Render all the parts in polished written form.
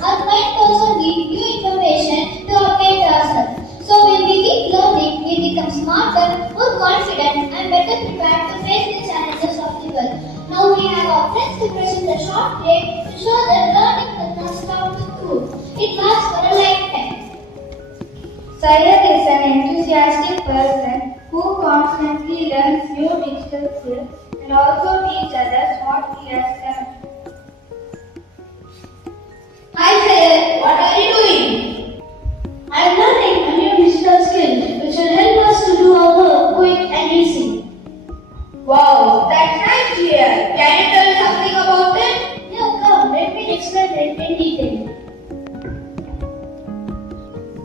Our mind also needs new information to update ourselves. So when we keep learning, we become smarter, more confident, and better prepared to face the challenges of the world. Now we have our friends to present a short break to show that learning does not stop with school. It lasts for a lifetime. Syed is an enthusiastic person who constantly learns new digital skills and also teach others what he has learned. Hi Sayed, what are you doing? I am learning a new digital skill which will help us to do our work quick and easy. Wow, that's nice to hear. Can you tell something about it? Now come, let me explain it in detail.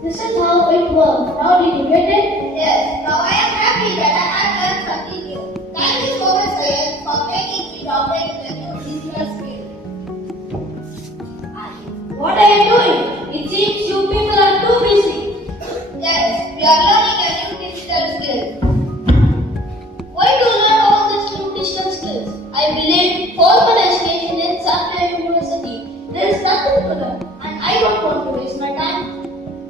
This is how it works. Now did you get it? Yes, now I am happy that I have learned something new. Thank you so much, Sayed, for making me operate the new digital skill. What are you doing? It seems you people are too busy. Yes, we are learning a new digital skill. Why do you learn all these new digital skills? I believe formal education in Satya University. There is nothing to learn and I don't want to waste my time.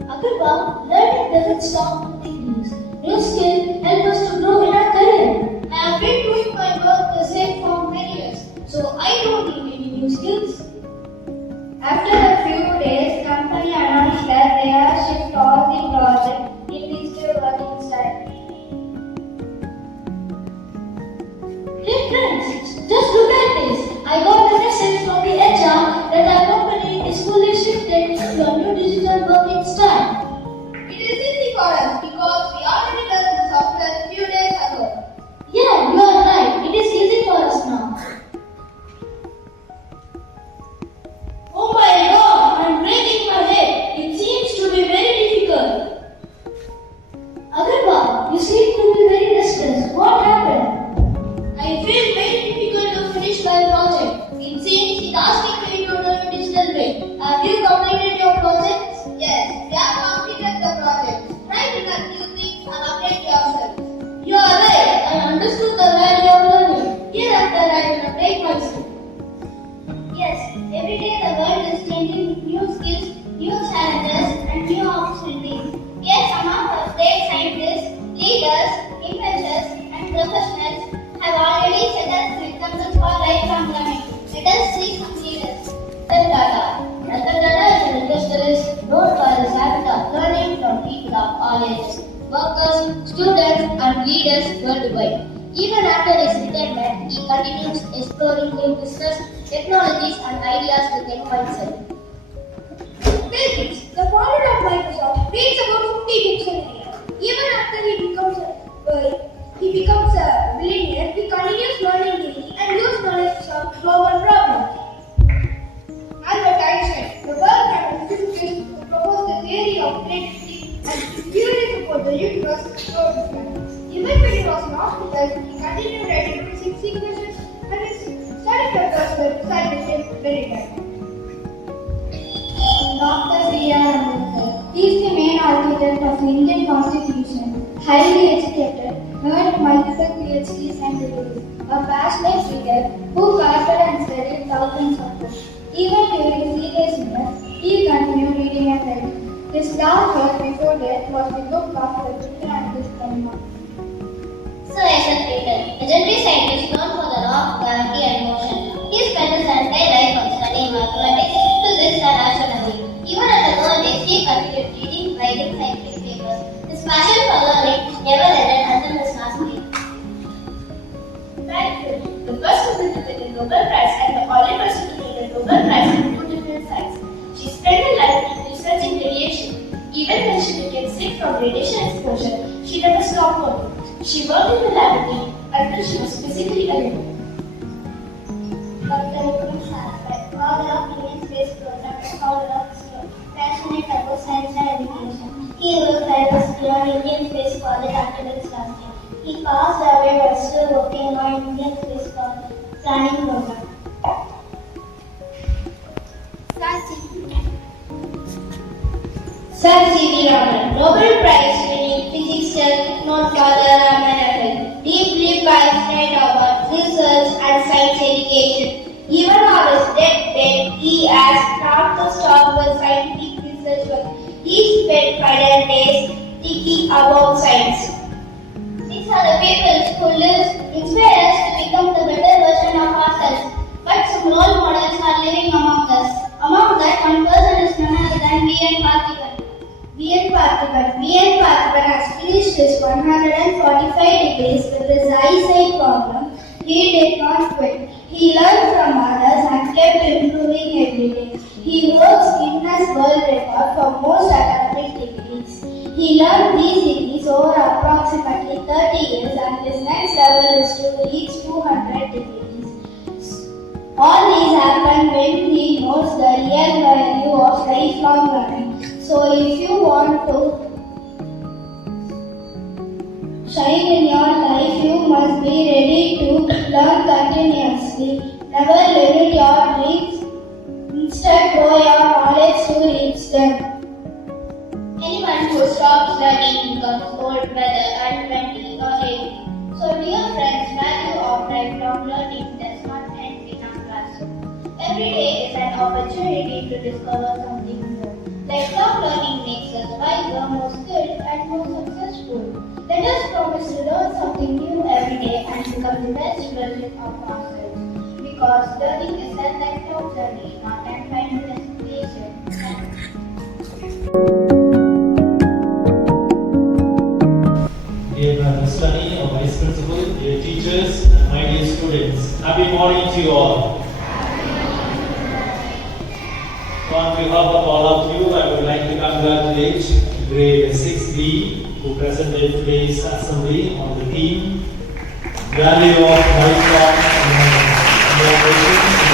Agarwal, learning doesn't stop with degrees. New skills help us to grow in our career. I have been doing my work the same for many years, so I don't need any new skills. After a few days, company announced that they have shifted all the projects in digital working style. Hey friends, just look at this. I got a message from the HR that our company is fully shifted to a new digital working style. It is easy for us because we already learned the software a few days ago. Yeah, you are right. It is easy for us now. Oh my god, I'm breaking my head. It seems to be very difficult. Agarwal, you seem to be very restless. What happened? I feel very difficult to finish my project. It seems it asking me to do it digital way. Have you completed your projects? Yes, we have completed the project. Try to learn new things and update yourself. You are right. I understood the value of learning. Hereafter I will update myself. Yes, every day the world is changing with new skills, new challenges, and new opportunities. Yes, some of our great scientists, leaders, inventors, and professionals have already set us examples for lifelong learning. Let us see some leaders. Ratan Tata. Ratan Tata is an industrialist known for his habit of learning from people of all ages, workers, students, and leaders worldwide. Even after his retirement, he continues exploring new business, technologies, and ideas with a mindset. Bill Gates, the founder of Microsoft, reads about 50 books a year. Even after he becomes a billionaire, he continues learning daily and uses knowledge to solve global problems. Albert Einstein, the world-famous physicist who proposed the theory of relativity and theory about the universe showed his Even when he was in hospital, he continued writing physics equations and his study papers were beside him very time. Dr. B.R. Ambedkar. He is the main architect of the Indian Constitution, highly educated, earned multiple PhDs and degrees, a passionate figure who guided and studied thousands of books. Even during serious illness, he continued reading and writing. His last work before death was the book of the Buddha and his Dharma. Sir Isaac Newton, legendary scientist known for the law of gravity and motion. He spent his entire life on studying mathematics, physics, and astronomy. Even at the old age, he continued reading, writing scientific papers. His passion for learning never ended until his last day. Thank you. The first woman to win the Nobel Prize and the only person to win the Nobel Prize in 2 different sites. She spent her life researching radiation. Even when she became sick from radiation exposure, she never stopped working. She worked in the laboratory until she was physically unable. Dr. Vikram Sarabhai, founder of Indian Space Program and founder of ISRO, passionate about science and education. He worked tirelessly on Indian Space Project until his last year. He passed away while still working on Indian Space Planning Program. Sir C.V. Raman, Nobel Prize winning physicist known for the Raman effect, deeply passionate about research and science education. Even on his deathbed, he has not to stop shop was scientific research work. He spent idle days thinking about science. These are the people who inspire us to become the better version of ourselves. But some role models are living among us. Among that, one person is none other than V.N. Parthiban. V.N. Parthiban has finished his 145 degrees with his eyesight problem. He did not quit. He learned from others and kept improving every day. He holds Guinness World Record for most academic degrees. He learned these degrees over approximately 30 years and his next level is to reach 200 degrees. All these happen when he knows the real value of lifelong learning. So if you want to shine in your life, you must be ready to learn continuously. Never limit your dreams. Instead, grow your knowledge to reach them. Anyone who stops learning becomes old, whether unready or ready. So, dear friends, value of lifelong learning does not end in our classroom. Every day is an opportunity to discover something new. Lifelong learning makes us wiser, more skilled, and more successful. Let us promise to learn something new every day and become the best version of ourselves. Because learning is a lifelong journey, not a final destination. Dear Mr. Sunny, our Vice Principal, dear teachers, and my dear students, happy morning to you all. On behalf of all of you, I would like to congratulate grade 6B who presented today's assembly on the theme Value of Lifelong Learning.